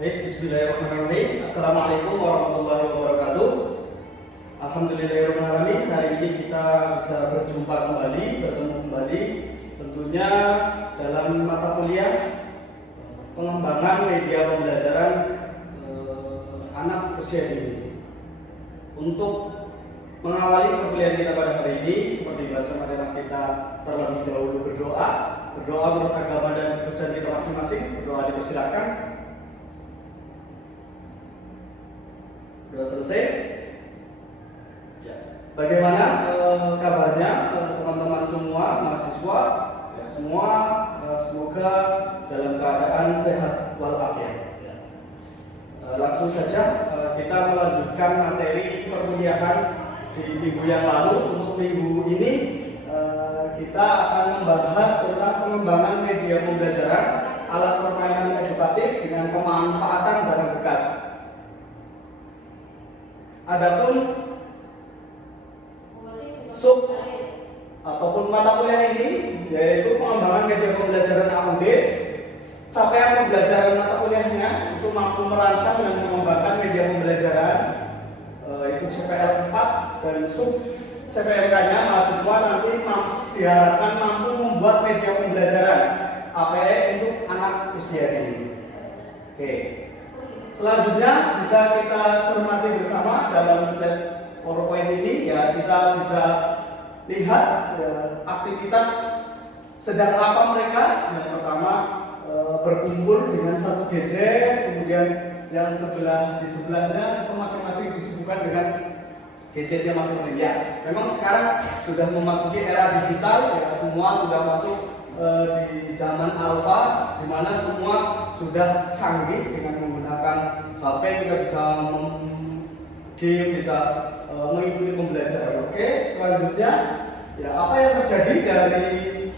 Baik, bismillahirrahmanirrahim. Assalamualaikum warahmatullahi wabarakatuh. Alhamdulillahirrahmanirrahim. Hari ini kita bisa bertemu kembali, tentunya dalam mata kuliah pengembangan media pembelajaran anak usia dini. Untuk mengawali perkuliahan kita pada hari ini, seperti biasa, marilah kita terlebih dahulu berdoa menurut agama dan kepercayaan kita masing-masing. Berdoa dipersilakan. Sudah selesai? Ya. Bagaimana kabarnya teman-teman semua, mahasiswa? Ya, semua semoga dalam keadaan sehat walafiat. Ya. Langsung saja kita melanjutkan materi perkuliahan di minggu yang lalu. Untuk minggu ini kita akan membahas tentang pengembangan media pembelajaran alat permainan edukatif dengan pemanfaatan barang bekas. Adapun sub ataupun mata kuliah ini yaitu pengembangan media pembelajaran AUD. Capaian pembelajaran mata kuliahnya itu mampu merancang dan mengembangkan media pembelajaran itu CPL 4, dan sub CPLK-nya mahasiswa nanti diharapkan mampu membuat media pembelajaran APE untuk anak usia dini. Oke. Selanjutnya bisa kita cermati bersama dalam slide PowerPoint ini, ya kita bisa lihat aktivitas sedang apa mereka. Yang pertama berkumpul dengan satu gadget, kemudian yang di sebelahnya itu masing-masing disibukkan dengan gadgetnya masing-masing. Ya, memang sekarang sudah memasuki era digital, ya semua sudah masuk di zaman alpha, di mana semua sudah canggih dengan menggunakan HP. Kita bisa game, bisa mengikuti pembelajaran. Oke, selanjutnya ya apa yang terjadi dari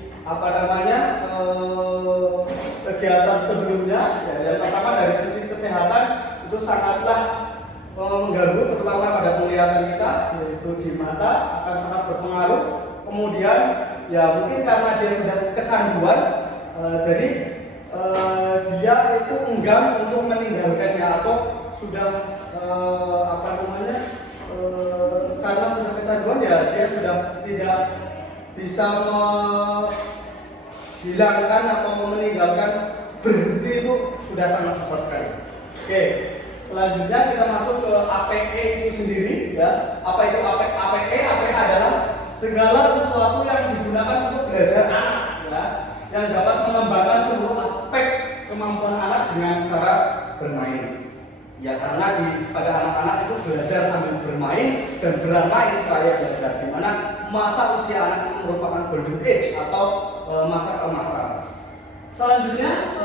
kegiatan sebelumnya? Ya, yang pertama dari sisi kesehatan itu sangatlah mengganggu, terutama pada penglihatan kita, yaitu di mata akan sangat berpengaruh. Kemudian ya mungkin karena dia sudah kecanduan, jadi dia itu enggan untuk meninggalkannya, atau sudah karena sudah kecanduan ya dia sudah tidak bisa menghilangkan atau meninggalkan. Berhenti itu sudah sangat susah sekali. Oke, selanjutnya kita masuk ke APE itu sendiri, ya. Apa itu APE? APE adalah segala sesuatu yang digunakan untuk belajar anak, ya, yang dapat mengembangkan seluruh aspek kemampuan anak dengan cara bermain. Ya, karena pada anak-anak itu belajar sambil bermain dan bermain setelah belajar, di mana masa usia anak itu merupakan golden age atau masa keemasan. Selanjutnya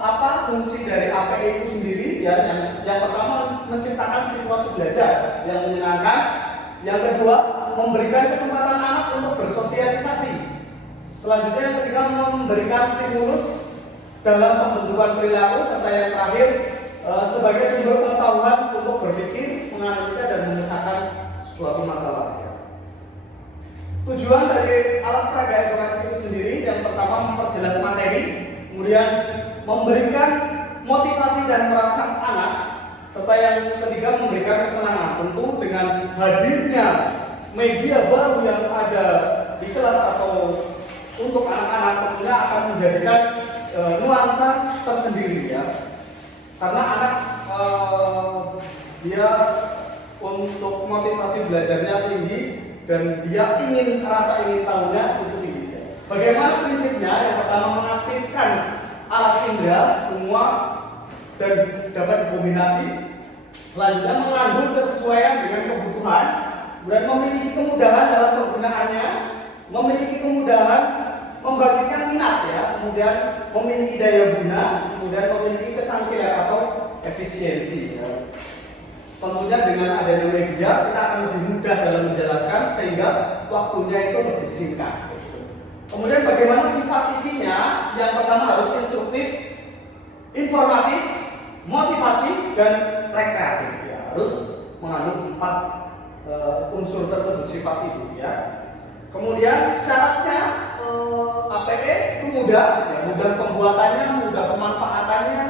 apa fungsi dari APE itu sendiri? Ya, yang pertama menciptakan situasi belajar yang menyenangkan. Yang kedua, memberikan kesempatan anak untuk bersosialisasi. Selanjutnya yang ketiga, memberikan stimulus dalam pembentukan perilaku. Serta yang terakhir, sebagai sumber pengetahuan untuk berpikir, menganalisa dan memecahkan suatu masalah. Tujuan dari alat peraga edukatif itu sendiri, yang pertama memperjelas materi, kemudian memberikan motivasi dan merangsang anak, serta yang ketiga memberikan kesenangan. Tentu dengan hadirnya media baru yang ada di kelas atau untuk anak-anak tentunya akan menjadikan nuansa tersendiri, ya. Karena anak dia untuk motivasi belajarnya tinggi dan dia rasa ingin tahunya itu tinggi. Bagaimana prinsipnya? Yang pertama mengaktifkan alat indera semua dan dapat dikombinasi. Selanjutnya mengandung kesesuaian dengan kebutuhan dan memiliki kemudahan dalam penggunaannya, memiliki kemudahan membagikan minat, ya, kemudian memiliki daya guna, kemudian memiliki kesangkilan atau efisiensi, ya. Tentunya dengan adanya media kita akan lebih mudah dalam menjelaskan sehingga waktunya itu lebih singkat. Kemudian bagaimana sifat isinya? Yang pertama harus instruktif, informatif, motivasi, dan rekreatif, ya. Harus mengandung 4 unsur tersebut, sifat itu, ya. Kemudian syaratnya APE itu mudah, ya, mudah pembuatannya, mudah pemanfaatannya,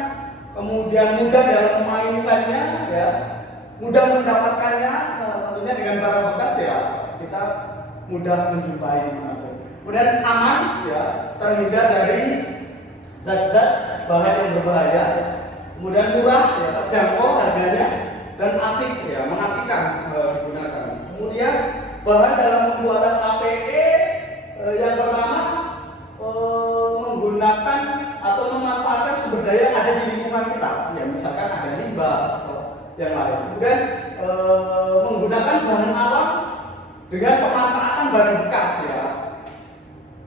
kemudian mudah dalam memainkannya, ya, mudah mendapatkannya. Tentunya dengan barang bekas ya kita mudah menjumpai dimanapun. Kemudian aman, ya, terhindar dari zat-zat bahan yang berbahaya. Kemudian murah, ya, terjangkau harganya, dan asik, ya, mengasihkan digunakan. Kemudian bahan dalam pembuatan APE yang pertama menggunakan atau memanfaatkan sumber daya yang ada di lingkungan kita, ya, misalkan ada limbah atau yang lain. Kemudian menggunakan bahan alam dengan pemanfaatan barang bekas, ya.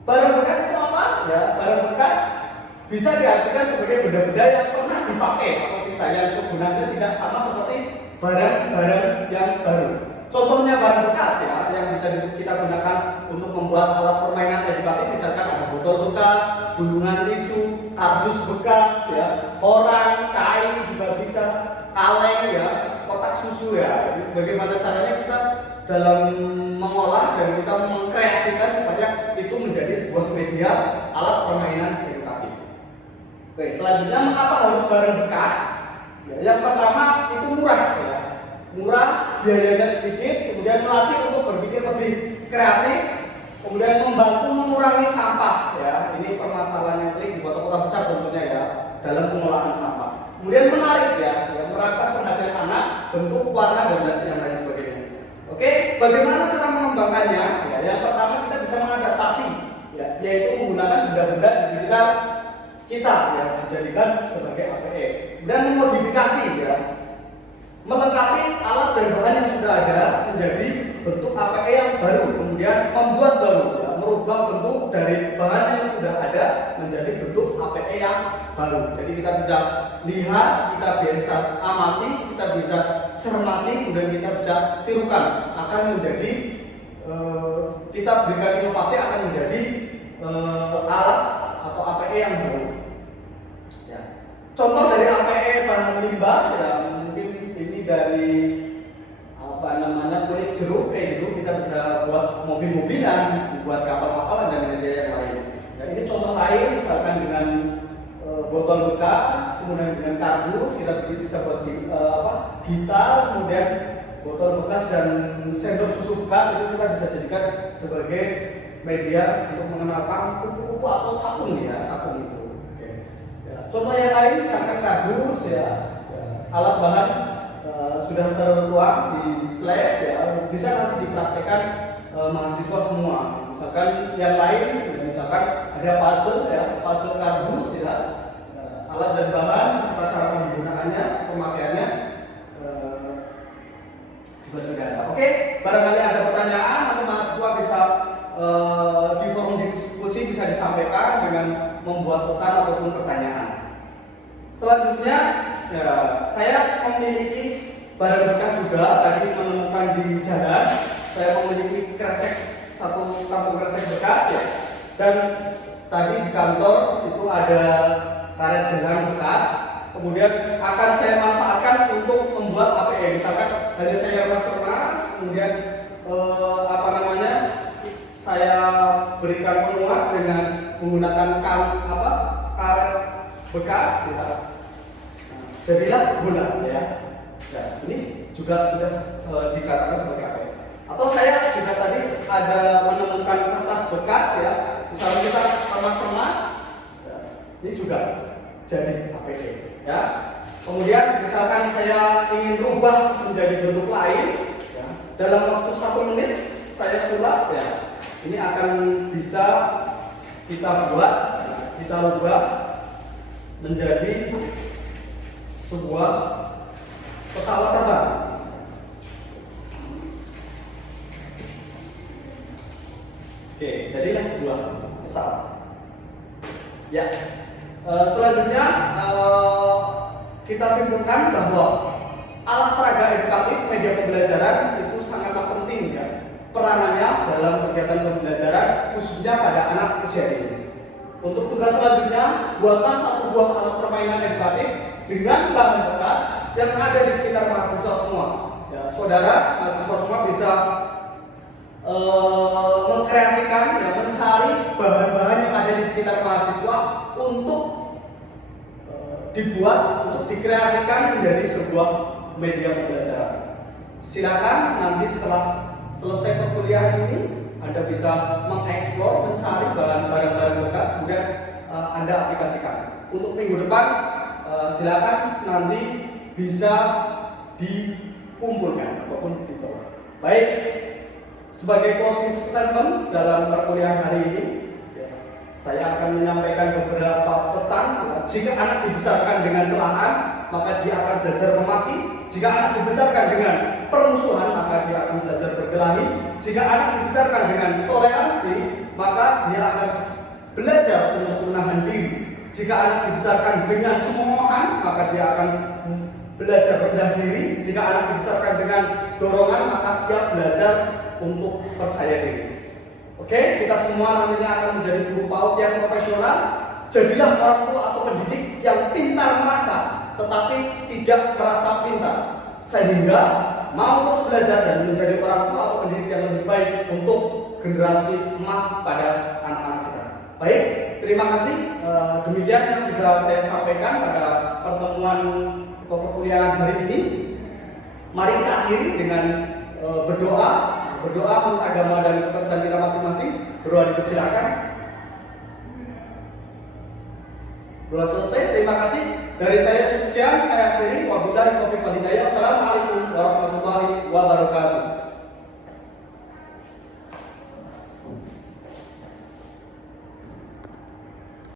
Barang bekas itu apa? Ya, barang bekas bisa diartikan sebagai benda-benda yang pernah dipakai atau sisa yang kegunaannya tidak sama seperti barang-barang yang baru. Contohnya barang bekas, ya, yang bisa kita gunakan untuk membuat alat permainan edukatif, misalkan ada botol bekas, gulungan tisu, kardus bekas, ya, koran, kain juga bisa, kaleng, ya, kotak susu, ya. Bagaimana caranya kita dalam mengolah dan kita mengkreasikan supaya itu menjadi sebuah media alat permainan edukatif. Oke, selanjutnya mengapa harus barang bekas? Ya, yang pertama itu murah, ya. Murah, biayanya sedikit, kemudian melatih untuk berpikir lebih kreatif, kemudian membantu mengurangi sampah, ya. Ini permasalahan yang pelik di kota-kota besar tentunya, ya, dalam pengolahan sampah. Kemudian menarik, ya, merangsang perhatian anak, bentuk, warna, dan yang lain sebagainya. Oke, bagaimana cara mengembangkannya? Ya, yang pertama kita bisa mengadaptasi, ya, yaitu menggunakan benda-benda di sekitar kita, ya, dijadikan sebagai APE, dan memodifikasi, ya, melengkapi alat dan bahan yang sudah ada menjadi bentuk APE yang baru, kemudian membuat baru, ya, merubah bentuk dari bahan yang sudah ada menjadi bentuk APE yang baru. Jadi kita bisa lihat, kita bisa amati, kita bisa cermati, kemudian kita bisa tirukan, akan menjadi kita berikan inovasi akan menjadi alat atau APE yang baru. Ya. Contoh dari APE bahan limbah, ya, ini dari apa namanya kulit jeruk kayak gitu, kita bisa buat mobil-mobilan, buat kapal-kapalan dan media yang lain. Ya, ini contoh lain, misalkan dengan botol bekas, kemudian dengan kardus kita bisa buat gitar, kemudian botol bekas dan sendok susu bekas itu kita bisa jadikan sebagai media untuk mengenalkan kupu-kupu atau capung, ya, capung itu. Oke. Ya, contoh yang lain misalkan kardus, ya, alat bahan sudah tertuang di slide, ya, bisa nanti dipraktekkan mahasiswa semua. Misalkan yang lain, ya, misalkan ada puzzle, ya, puzzle kardus, ya, alat dan bahan serta cara penggunaannya, pemakaiannya juga sudah ada. Oke, barangkali ada pertanyaan atau mahasiswa bisa di forum diskusi bisa disampaikan dengan membuat pesan ataupun pertanyaan. Selanjutnya, ya, saya memiliki barang bekas juga. Tadi menemukan di jalan, saya memiliki kresek, satu kantong kresek bekas, ya. Dan tadi di kantor itu ada karet gelang bekas. Kemudian akan saya manfaatkan untuk membuat APE. Misalkan dari saya mas, kemudian saya berikan penguat dengan menggunakan karet bekas, ya. Jadilah bulan, ya. Nah, ini juga sudah dikatakan sebagai APE. Atau saya juga tadi ada menemukan kertas bekas, ya. Misalnya kita kemas-kemas, ya. Ini juga jadi APE, ya. Kemudian misalkan saya ingin rubah menjadi bentuk lain, ya. Dalam waktu 1 menit saya sulap, ya. Ini akan bisa kita buat, kita rubah menjadi sebuah pesawat terbang. Oke, jadilah sebuah pesawat. Ya, selanjutnya kita simpulkan bahwa alat peraga edukatif media pembelajaran itu sangatlah penting, ya, peranannya dalam kegiatan pembelajaran khususnya pada anak usia dini. Untuk tugas selanjutnya, buatlah satu buah alat permainan edukatif dengan bahan bekas yang ada di sekitar mahasiswa semua. Ya, saudara, mahasiswa semua bisa mengkreasikan, ya, mencari bahan-bahan yang ada di sekitar mahasiswa untuk dibuat untuk dikreasikan menjadi sebuah media pembelajaran. Silakan nanti setelah selesai perkuliahan ini Anda bisa mengeksplor, mencari barang-barang bekas, kemudian Anda aplikasikan. Untuk minggu depan silakan nanti bisa dikumpulkan ataupun dibawa. Baik, sebagai closing statement dalam perkuliahan hari ini, saya akan menyampaikan beberapa pesan. Jika anak dibesarkan dengan celaan, maka dia akan belajar memaki. Jika anak dibesarkan dengan permusuhan, maka dia akan belajar berkelahi. Jika anak dibesarkan dengan toleransi, maka dia akan belajar untuk menahan diri. Jika anak dibesarkan dengan cemoohan, maka dia akan belajar rendah diri. Jika anak dibesarkan dengan dorongan, maka dia belajar untuk percaya diri. Oke, kita semua nantinya akan menjadi guru PAUD yang profesional. Jadilah orang tua atau pendidik yang pintar merasa, tetapi tidak merasa pintar, sehingga mau terus belajar dan menjadi orang tua atau pendidik yang lebih baik untuk generasi emas pada anak-anak kita. Baik, terima kasih. Demikian yang bisa saya sampaikan pada pertemuan atau perkuliahan hari ini. Mari kita akhiri dengan berdoa menurut agama dan kepercayaan kita masing-masing. Berdoa dipersilakan. Doa selesai. Terima kasih. Dari saya cukup sekian. Saya akhiri. Wabillahi taufiq wal hidayah. Wassalamualaikum